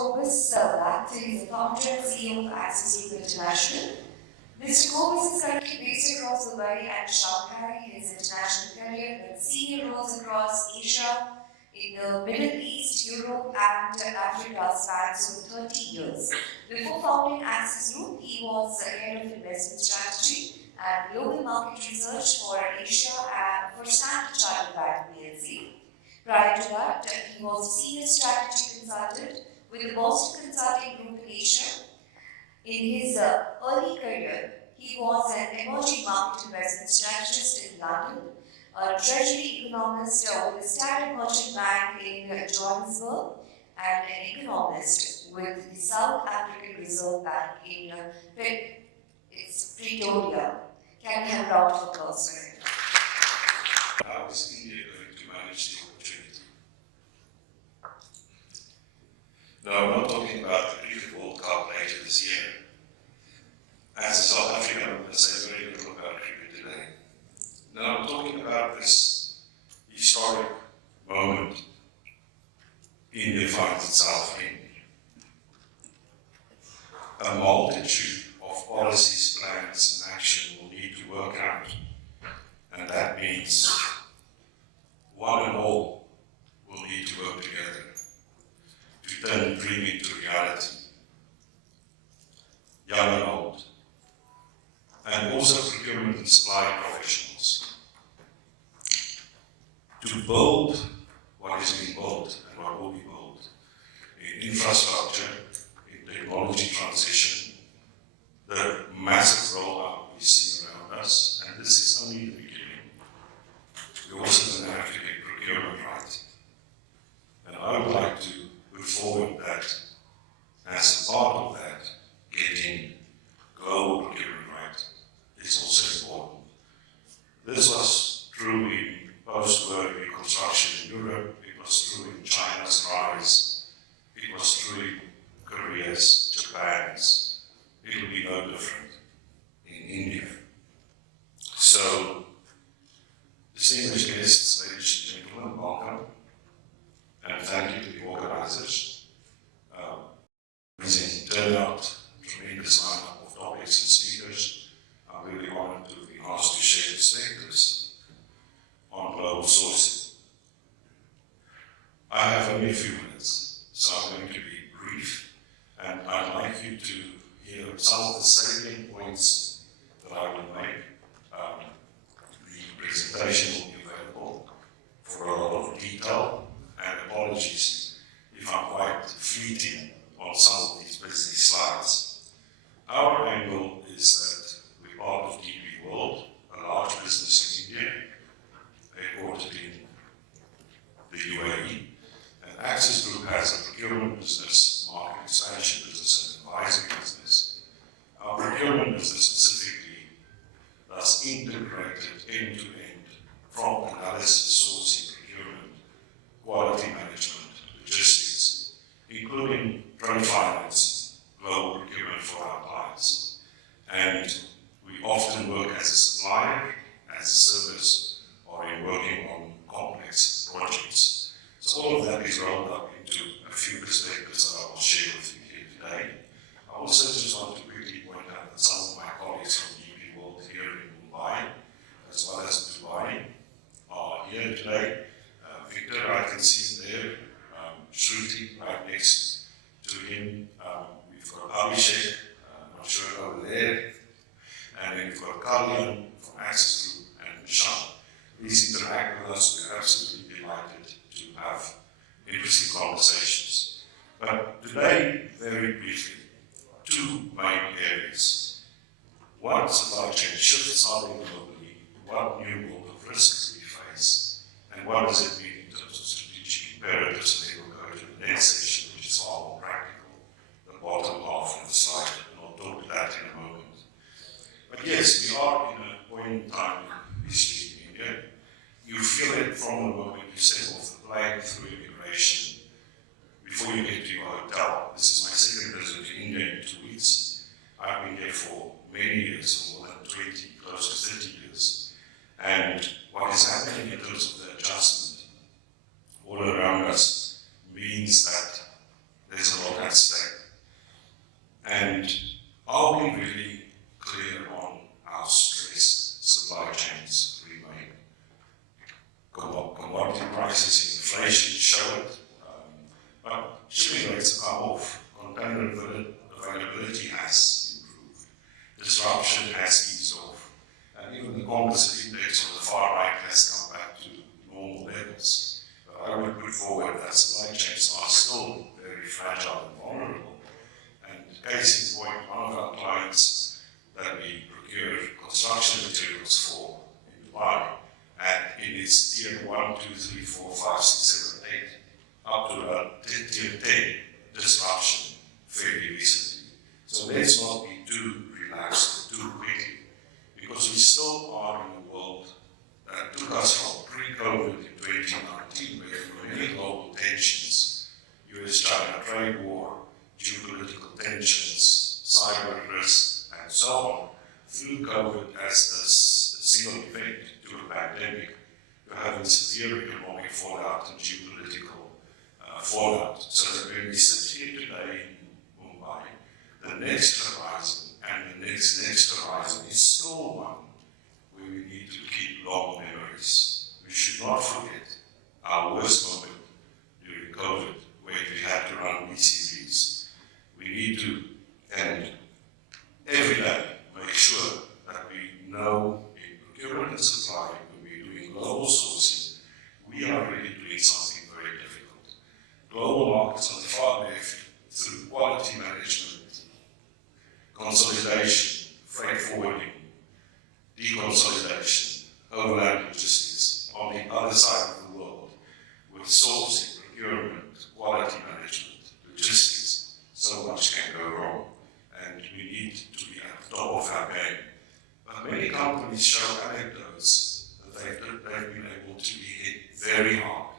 Kobus, Wath, is the founder and CEO of Access Group International. Mr. Kobus is currently based across Dubai and Shanghai. His international career with senior roles across Asia, in the Middle East, Europe, and Africa spans over 30 years. Before founding Access Group, he was head of investment strategy and global market research for Asia and for Standard Chartered Bank PLC. Prior to that, he was a senior strategy consultant with the Boston Consulting Group in Asia. In his early career, he was an emerging market investment strategist in London, a treasury economist with the Standard Merchant Bank in Johannesburg, and an economist with the South African Reserve Bank in Pretoria. Can we have a round of applause for him? How is India going to manage the opportunity? No, I'm not talking about the Cricket World Cup later this year. As a South African, I'm going to say very little about cricket today. No, I'm talking about this historic moment India finds itself in. A multitude of policies, plans, and action will need to work out. And that means one and all will need to work together to turn the dream into reality. Young and old. And also procurement and supply professionals. To build what is being built and what will be built in infrastructure, in technology transition, the massive rollout we see around us, and this is only the beginning. We also don't have to get procurement right. And I would like to put forward that as a part of that, getting global procurement right is also important. This was true in post-war reconstruction in Europe, it was true in China's rise, it was true in Korea's, Japan's, it will be no different in India. So, distinguished guests, ladies and gentlemen, welcome, and thank you to the organizers. Amazing turnout, tremendous lineup of topics and speakers. I'm really honored to be asked to share perspectives on global sourcing. I have only a few minutes, so I'm going to be brief, and I'd like you to hear some of the salient points that I will make. The presentation will be available for a lot of detail, and apologies if I'm quite fleeting on some of these busy slides. Our angle is that we're part of DP World, a large business in India, headquartered in the UAE, and Access Group has a procurement business, market expansion business, and advisory business. Our procurement business specifically thus integrated end-to-end from analysis, sourcing, procurement, quality management, logistics, including trade finance, global procurement for our clients. And we often work as a supplier, as a service, or in working on complex projects. So all of that is rolled up into a few perspectives that I will share with you here today. I also just want to quickly point out that some of my colleagues from DP World here in Mumbai, as well as Dubai, are here today. Victor, I can see there, Shruti right next to him. We've got 𝗚𝗏𝗍, not sure over there, and then we've got 𝗏𝗏𝗀 from Access Group and Sean. Please interact with us. We're absolutely delighted to have interesting conversations. But today, very briefly, two main areas. One, supply chain shifts are there globally, what new world of risks we face, and what does it mean in terms of strategic imperatives. And then we'll go to the next section, which is far more practical, the bottom half of the slide, and I'll talk to that in a moment. But yes, we are in a point in time in history in India. You feel it from the moment you set off the plane through immigration before you get to your hotel. This is my second visit to India in 2 weeks. I've been there for many years, for more than 20, close to 30 years. And what is happening in terms of the adjustment all around us means that there's a lot at shipping rates have come off, container availability has improved, disruption has eased off, and even the composite index on the far right has come back to normal levels. But I would put forward that supply chains are still very fragile and vulnerable. And case in point, one of our clients that we procure construction materials for in Dubai, and in its tier 1, 2, 3, 4, 5, 6, 7, 8, up to about tier 10 disruption fairly recently. So let's not be too relaxed, too quickly, because we still are in a world that took us from pre-COVID in 2019, where there were many global tensions, US-China trade war, geopolitical tensions, cyber risk, and so on, through COVID as a single event to a pandemic, to having severe economic fallout and geopolitical fallout. So that when we sit here today in Mumbai, the next horizon and the next horizon is still one where we need to keep long memories. We should not forget our worst moment during COVID, where we had to run BCVs. We need to, and every day, make sure that we know in procurement and supply, when we're doing global sourcing, we are really doing something very difficult. Global markets on the far left, through quality management, consolidation, freight forwarding, deconsolidation, overland logistics, on the other side of the world, with sourcing, procurement, quality management, logistics, so much can go wrong, and we need to be at the top of our game. But many companies show anecdotes that they've been able to be hit very hard,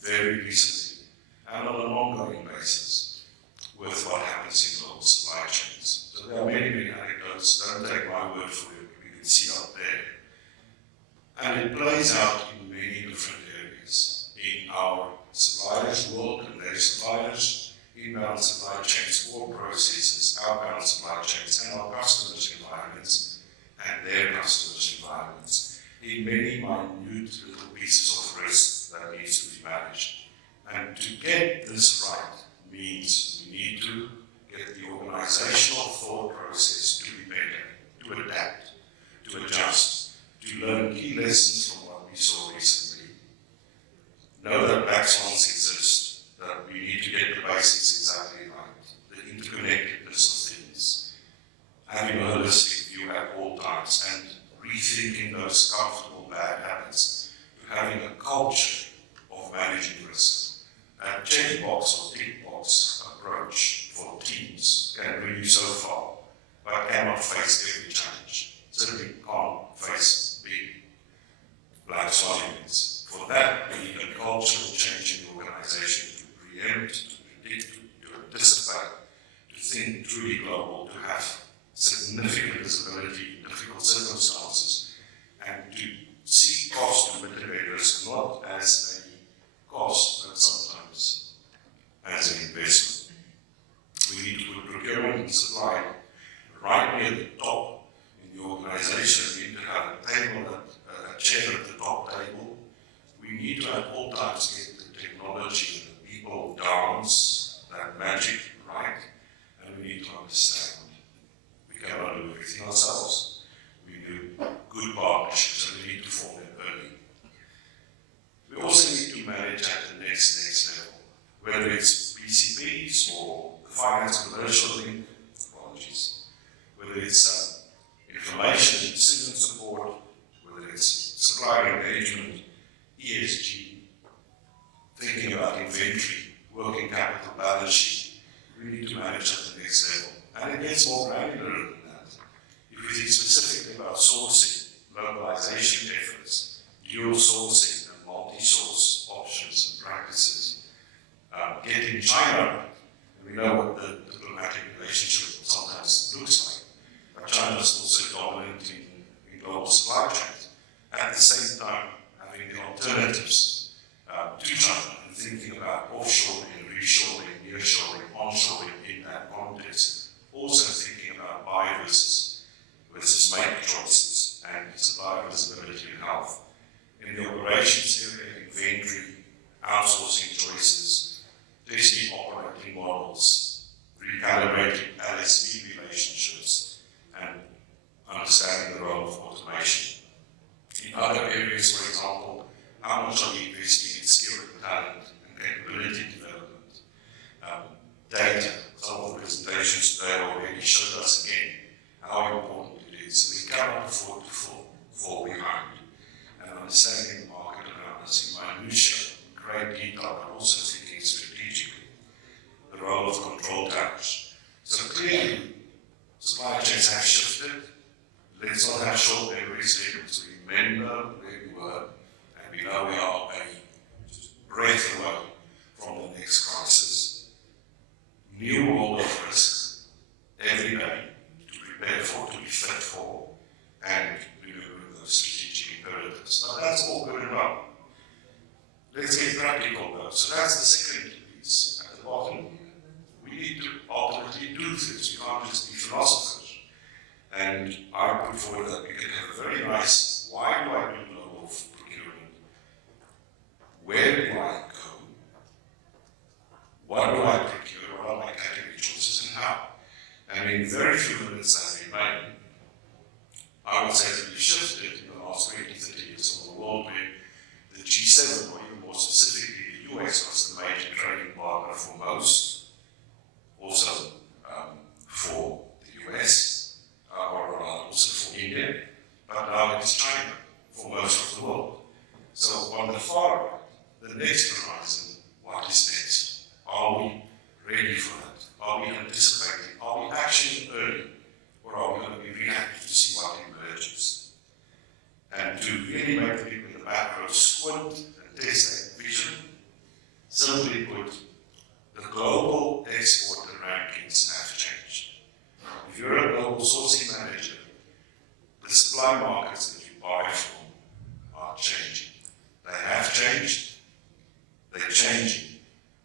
very recently, and on an ongoing basis with what happens in global supply chains. So there are many, many anecdotes. Don't take my word for it. We can see up there. And it plays out in many different areas. In our suppliers' world and their suppliers, inbound supply chains, core processes, outbound supply chains, and our customers' environments and their customers' environments, in many minute little pieces of risk that needs to be managed. And to get this right means we need to get the organizational thought process to be better, to adapt, to adjust, to learn key lessons from what we saw recently. Know that black swans exist, that we need to get the basics exactly right, the interconnectedness of things, having a holistic view at all times, and rethinking those comfortable bad habits, to having a culture of managing risk. A checkbox or tick box approach for teams can bring you so far, but cannot face every challenge. Certainly can't face big black swan events. For that, we need a cultural change in the organization to preempt, to predict, to anticipate, to think truly global, to have significant visibility in difficult circumstances, and to see cost to mitigate risk not as a cost, but sometimes as an investment. We need to put procurement and supply right near the top in the organization. We need to have a table, a chair at the top table. We need to at all times get the technology and the people dance, that magic right, and we need to understand we cannot do everything ourselves. We need good partnerships, and we need to form them early. We also need to manage at the next level, whether it's PCPs or the finance commercial link, whether it's information and decision support, whether it's supplier engagement, ESG, thinking about inventory, working capital balance sheet. We need to manage at the next level. And it gets more granular than that. If we think specifically about sourcing, localization efforts, dual sourcing and multi-source options and practices, getting China right. We know what the diplomatic relationship sometimes looks like. But China is also dominant in global supply chains. At the same time, having the alternatives to China and thinking about offshoring and reshoring, nearshoring, onshoring in that context. Also thinking about buy versus make choices and supply visibility and health. In the operations area, inventory, outsourcing choices, testing operating working models, recalibrating LSP relationships, and understanding the role of automation. In other areas, for example, how much are we investing in skill and talent and capability development? Data. Some of the presentations today already showed us again how important it is. We cannot afford to fall behind. And understanding the market around us in minutiae, great detail, but also thinking strategically. The role of control towers. So clearly, supply chains have shifted. Let's not have short memories. Let's remember where we were, and we know we are a breath away from the next crisis. New world of risk every day to prepare for, to be fit for, and remember those strategic imperatives. But that's all good and well. Let's get practical though. So that's the second piece at the bottom. We need to ultimately do things. We can't just be philosophers. And I put forward that we can have a very nice, why do I do global procurement? Where do I go? What do I procure? What are my category choices and how? And in very few minutes that remain, I would say that we've shifted in the last 20, 30 years from a world where the G7, or even more specifically the US, was the major trading partner for most, also for the US, or rather also for India, but now it is China for most of the world. So on the far right, the next horizon, what is next? Are we ready for that? Are we anticipating? Are we actually early? Or are we going to be reactive to see what emerges? And to really make the people in the macro squint and test that vision, simply put, the global exporter rankings have changed. If you're a global sourcing manager, the supply markets that you buy from are changing. They have changed, they're changing,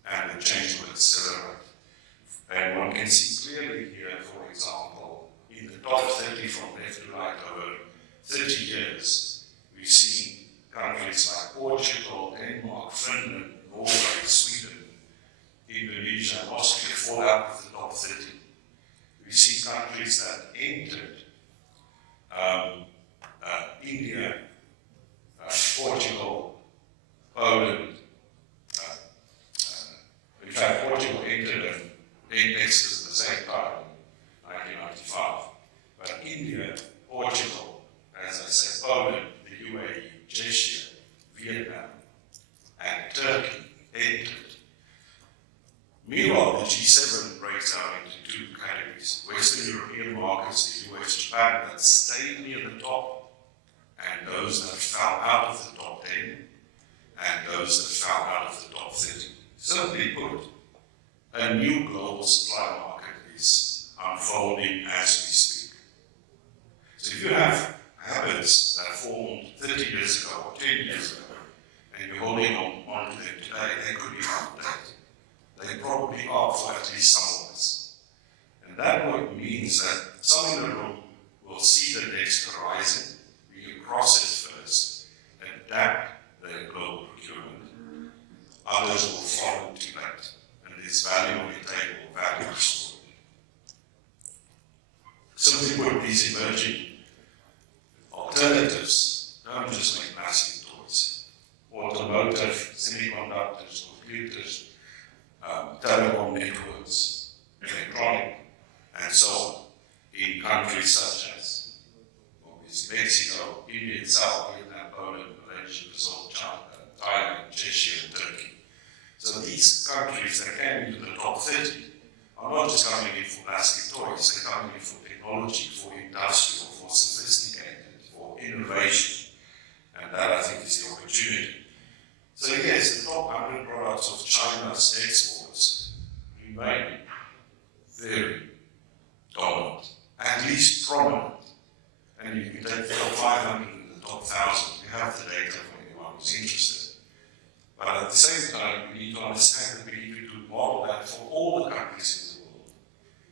and the change will accelerate. And one can see clearly here, for example, in the top 30 from left to right over 30 years, we've seen countries like Portugal, Denmark, Finland, Norway, Sweden, Indonesia, and Austria fall out of the top 30. We've seen countries that entered India, Portugal, Poland. In fact, Portugal entered an index at the same time, 1995. But India, Portugal, as I said, Poland, the UAE, Czechia, Vietnam, and Turkey entered. Meanwhile, the G7 breaks down into two categories: Western European markets, the US, Japan, that stayed near the top, and those that fell out of the top 10, and those that fell out of the top 30. Simply put, a new global supply market is unfolding as we speak. So if you have habits that formed 30 years ago or 10 years ago, and you're holding on to them today, they could be outdated. They probably are for at least some of us. And that means that some in the room will see the next horizon, we can cross it first, and adapt their global procurement. Others will follow too late, and there's value on the table, value restored. Simply put, these emerging alternatives don't just make plastic toys. Automotive, semiconductors, computers, telecom networks, electronic, and so on, in countries such as Mexico, India itself, Vietnam, Poland, Malaysia, Brazil, China, Thailand, Czechia, and Turkey. So these countries that came into the top 30 are not just coming in for plastic toys, they're coming in for technology, for industrial, for sophisticated, for innovation. And that, I think, is the opportunity. So yes, the top 100 products of China's exports remain very dominant, at least prominent. And you can take the top 500 and the top 1,000. We have the data for anyone who's interested. But at the same time, we need to understand that we need to model that for all the countries in the world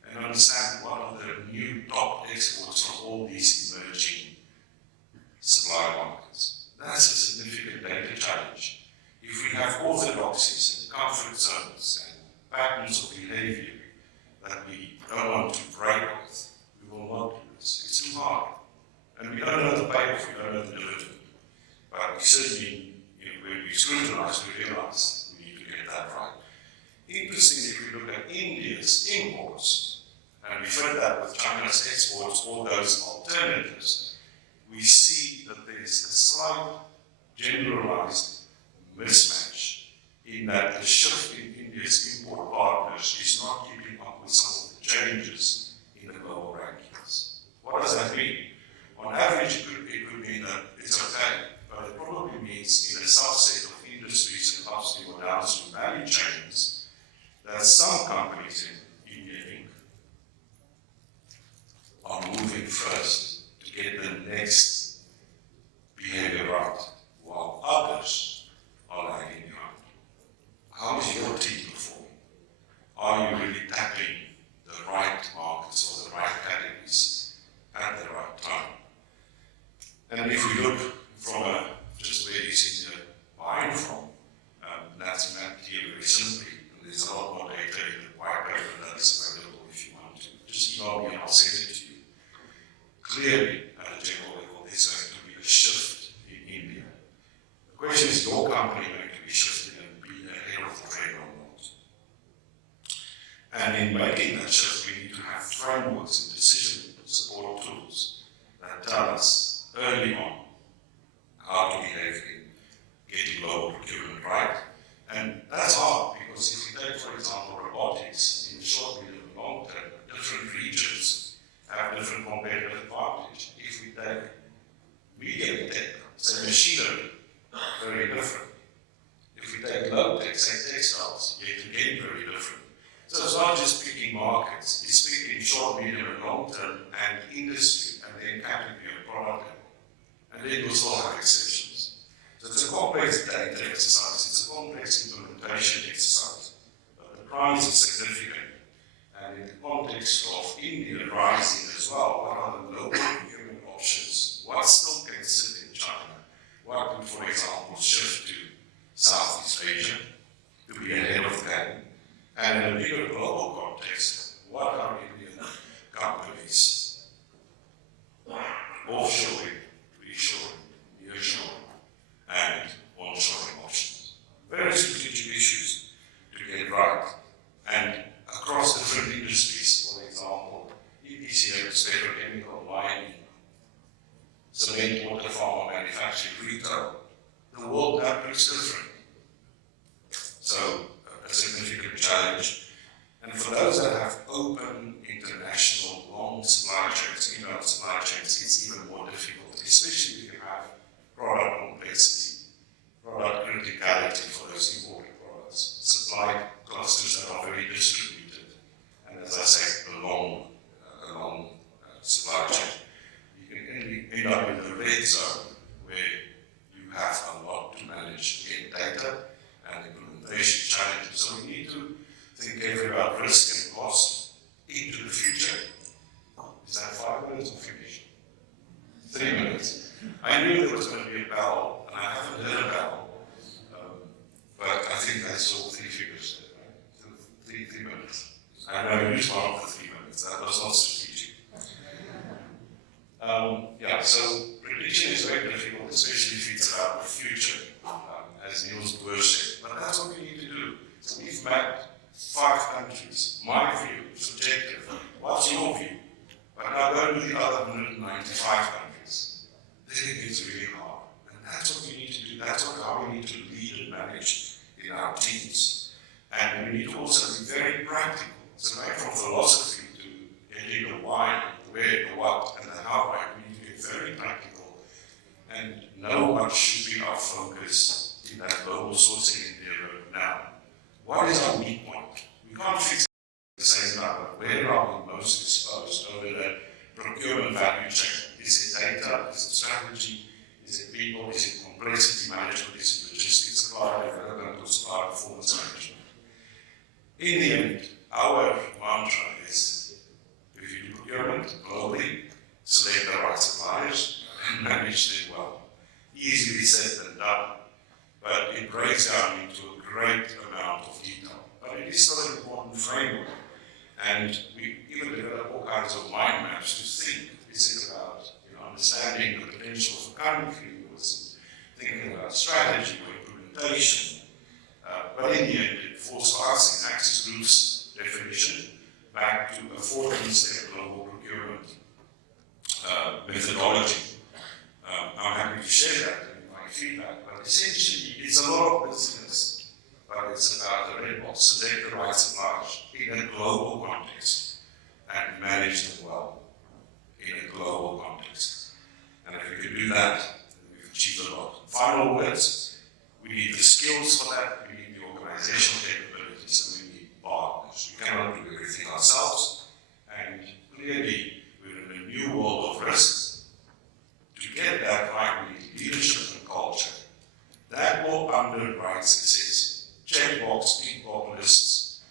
and understand what are the new top exports from all these emerging supply markets. That's a significant data challenge. If we have orthodoxies and comfort zones and patterns of behavior that we don't want to break with, we will not do this. It's too hard. And we don't know the payoff, we don't know the dividend. But we certainly, when we scrutinize, we realize we need to get that right. Interestingly, if we look at India's imports, and we fit that with China's exports, all those alternatives, we see that there is a slight generalized mismatch in that the shift in India's import partners is not keeping up with some of the changes in the global rankings. What does that mean? On average, it could mean that it's okay, but it probably means in a subset of industries and upstream or downstream value chains that some companies in India Inc. are moving first to get the next behavior right, while others are lagging behind. How is your team performing? Are you really tackling the right markets or the right categories at the right time? And if we look from just where is India buying from, that's mapped here very simply. And there's a lot more data in the white paper that is available if you want to. Just email me and I'll send it to you. Clearly, at a general level, there's going to be a shift in India. The question is, your company going to be shifting and be ahead of the trend or not? And in making that shift, we need to have frameworks and decision support tools that tell us early on how to behave in getting global procurement right. And that's hard because if we take, for example, robotics in the short, medium, and long term, different regions have different competitive advantage. If we take medium tech, say machinery, very different. If we take low tech, say textiles, yet again very different. So it's not just picking markets, it's picking short, medium, and long term, and industry, and then category and product level. And then you'll still have exceptions. So it's a complex data exercise, it's a complex implementation exercise, but the prize is significant. And in the context of India rising as well, what are the local procurement options? What still can sit in China? What could, for example, shift to Southeast Asia to be ahead of them? And in a bigger global context, what are Indian companies offshoring, reshoring, nearshoring, and onshoring options? Very strategic issues to get right. And across different industries, for example, EPCM, petrochemical, mining, cement, water, pharma, manufacturing, retail, the world map looks different. So, a significant challenge. And for those that have open, international, long supply chains, inbound supply chains, it's even more difficult, especially if you have product complexity, product criticality for those imported products, supply clusters that are very distributed, and as I say, a long supply chain. You can end up in the red zone where you have a lot to manage in data and implementation challenges. So we need to think carefully about risk and cost into the future. Is that 5 minutes or finish? 3 minutes. I knew there was going to be a bell, and I haven't heard a bell, but I think I saw 3 figures there, right? 3 minutes. And I used one of the 3 minutes. That was not strategic. Yeah, so prediction is very difficult, especially if it's about the future, as 𝗚𝗧𝗏 said. But that's what we need to do. So we've mapped 5 countries. My view, subjective. What's your view? But now go to the other 195 countries. Then it gets really hard. And that's what we need to do. That's how we need to lead and manage in our teams. And we need to also be very practical. So right from philosophy to getting the why, the where, the what, and the how right, we need to get very practical and know what should be our focus in that global sourcing endeavor now. What is our weak point? We can't fix it at the same time, but where are we most exposed over the procurement value chain? Is it data? Is it strategy? Is it people? Is it complexity management? Is it logistics, supply development, or supply performance management? In the end, our mantra is, if you do procurement globally, select the right suppliers and manage them well. Easily said than done, but it breaks down into a great amount of detail. but it is still an important framework. And we even develop all kinds of mind maps to think, is it about understanding the potential for country, or is it thinking about strategy or implementation? But in the end, it falls for us in Access Group's definition back to a 14-step global procurement methodology. I'm happy to share that in my feedback, but essentially it's a lot of business, but it's about the red box, select the right suppliers in a global context and manage them well in a global context. And if we can do that, then we've achieved a lot. Final words, we need the skills for that, we need the organizational capabilities, and we need partners. We cannot do everything ourselves, and clearly we're in a new world of risk. To get that right, we need leadership and culture. That will underwrite success. Checkbox, tick-box lists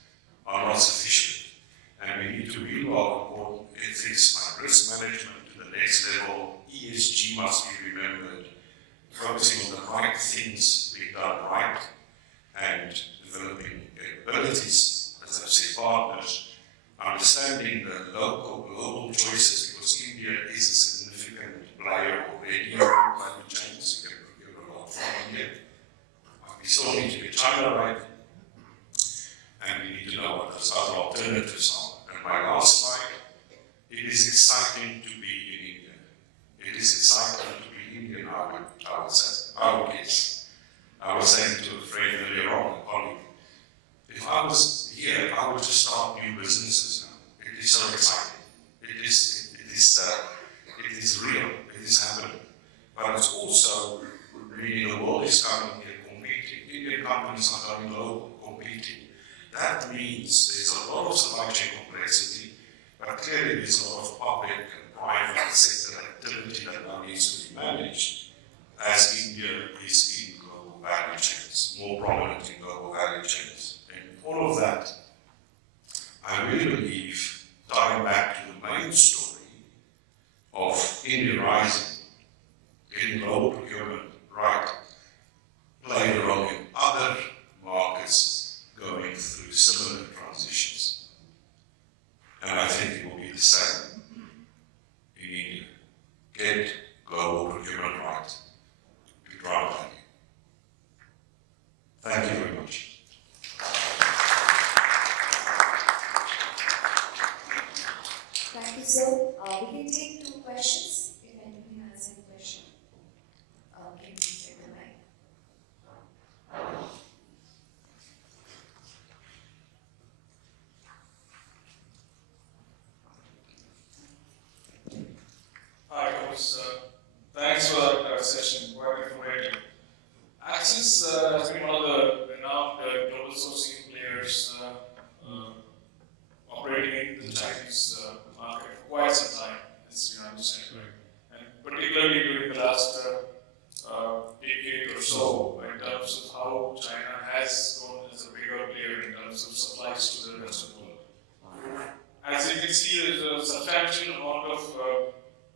are not sufficient, and we need to really well important ethics like risk management to the next level. ESG must be remembered, focusing on the right things being done right, and developing capabilities, as I've said, partners, understanding the local, global choices, because India is a significant player already in climate change, so you can procure a lot from India. But we still need to get China right, and we need to know what those other alternatives are. And my last slide, it is exciting to be in India. It is exciting to be Indian, I would say. I would guess. I was saying to a friend earlier on, a colleague, if I was here, I would just start new businesses now. It is so exciting. It is real. It is happening. But it's also, really, the world is coming here competing. Indian companies are coming global, competing. That means there's a lot of supply chain complexity, but clearly there's a lot of public and private sector activity that now needs to be managed as India is in global value chains, more prominent in global value chains. And all of that, I really believe, tying back to the main story of India rising, getting global procurement right, playing a role in other markets going through similar transitions. And I think it will be the same in India. Get global procurement right to drive value. Thank you very much. Thank you, sir. We can take 2 questions if anybody has any question. Can you take the mic? Hi, Kobus. Thanks for that session. Quite informative. Axis has been one of the renowned global sourcing players operating in the Chinese market for quite some time, as we understand. Right. And particularly during the last decade or so, in terms of how China has grown as a bigger player in terms of supplies to the rest of the world. As you can see, there's a substantial amount of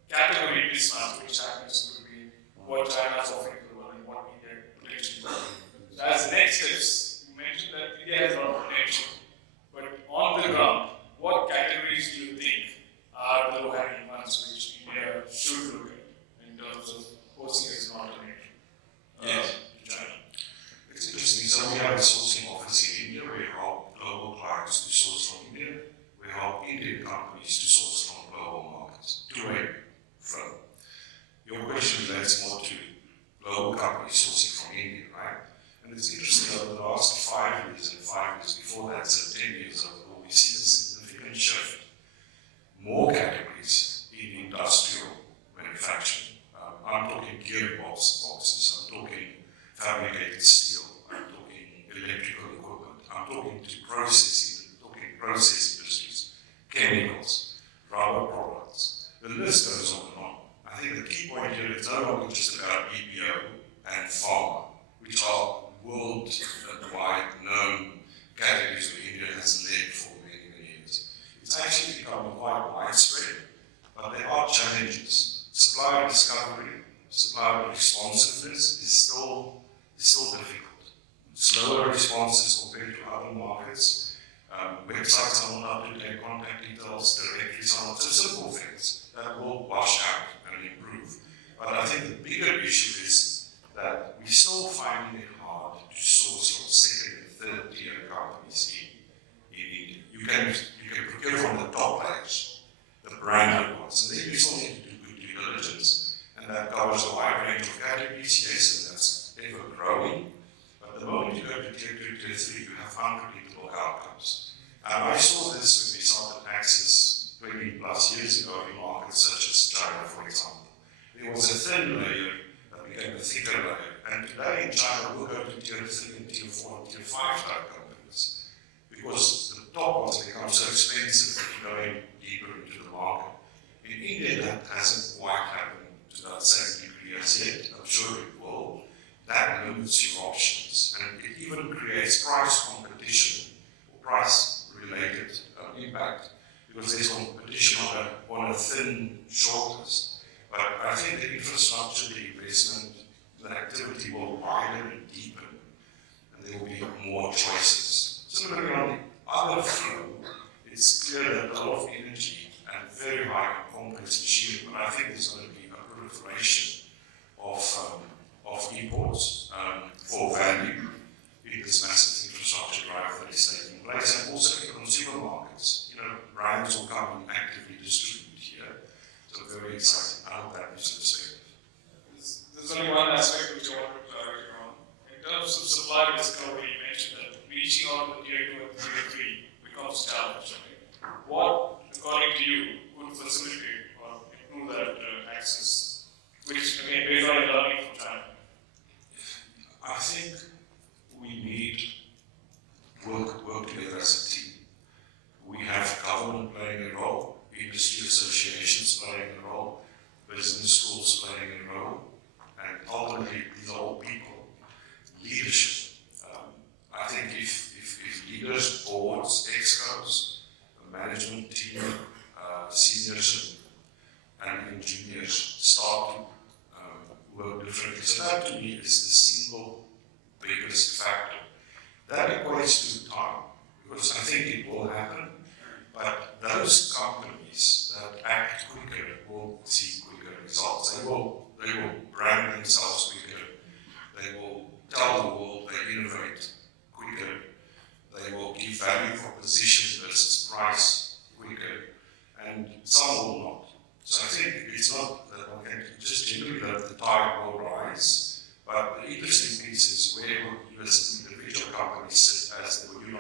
category mismatch which happens between what China is offering to the world and what India potentially is. So as next steps, you mentioned that India has a lot of potential, but on the ground, what categories do you think are the low-hanging ones which India should look at in terms of posing as an alternative to China? It's interesting. So we have a sourcing office in India. We help global clients to source from India. We help Indian companies to source from global markets. Two-way flow. Your question relates more to global companies sourcing from India, right? And it's interesting, over the last 5 years and 5 years before that, so 10 years overall, we've seen a significant shift. More categories in industrial manufacturing. I'm talking gearboxes, I'm talking fabricated steel, I'm talking electrical equipment, I'm talking to process industries, chemicals, rubber products. The list goes on and on. I think the key point here is no longer just about BPO and pharma, which are worldwide known categories where India has led for many, many years. It's actually become quite widespread, but there are challenges. Supplier discovery, supplier responsiveness is still difficult. Slower responses compared to other markets, websites are not up to date, contact details, directories are not, so simple things that will wash out and improve. But I think the bigger issue is that we still finding it hard to source from second and third tier companies in India. You can procure from the top players, the branded ones, and then you still need to do good due diligence, and that covers a wide range of categories, yes, and that's ever growing. But the moment you go to tier 2, tier 3, you have unpredictable outcomes. And I saw this when we started Access 20 plus years ago in markets such as China, for example. There was a thin layer that became a thicker layer. And today in China, we'll go to tier 3 and tier 4 and tier 5 type companies. Because the top ones become so expensive that you're going deeper into the market. In India, that hasn't quite happened to that same degree as yet. I'm sure it will. That limits your options. And it even creates price competition or price-related impact. Because there's competition on a thin shortlist. But I think the infrastructure, the investment, the activity will widen and deepen, and there will be more choices. Similarly, on the other flow, it's clear that a lot of energy and very high complex machinery, but I think there's going to be a proliferation of imports for value in this massive infrastructure drive that is taking place, and also in consumer markets. You know, brands will come and actively distribute here. So very exciting. I hope that gives perspective. There's only one aspect which I want to clarify on. In terms of supply discovery, you mentioned that reaching out to tier 2 and tier 3 becomes a challenge. What, according to you, would facilitate or improve that access? Which, again, based on learning from China. I think we need work together as a team. We have government playing a role, industry associations playing a role, business schools playing a role, and ultimately these are all people. Leadership. I think if leaders, boards, excos, the management team, seniors and engineers start to work differently. So that to me is the single biggest factor. That equates to time, because I think it will happen, but those companies that act quicker will see quicker results. They will brand themselves quicker. They will tell the world they innovate quicker. They will give value proposition versus price quicker, and some will not. So I think it's not that one can just generally that the tide will rise, but the interesting piece is where will you as individual companies sit as they will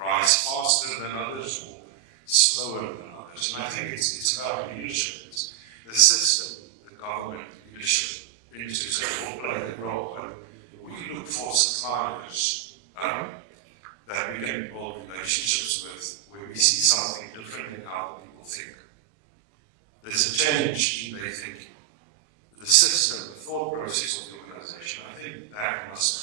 rise faster than others or slower than others. And I think it's about leadership. It's the system, the government, leadership, industries that will play the role. And we look for suppliers that we can build relationships with, where we see something different in how the people think. There's a change in their thinking. The system, the thought process of the organization, I think that must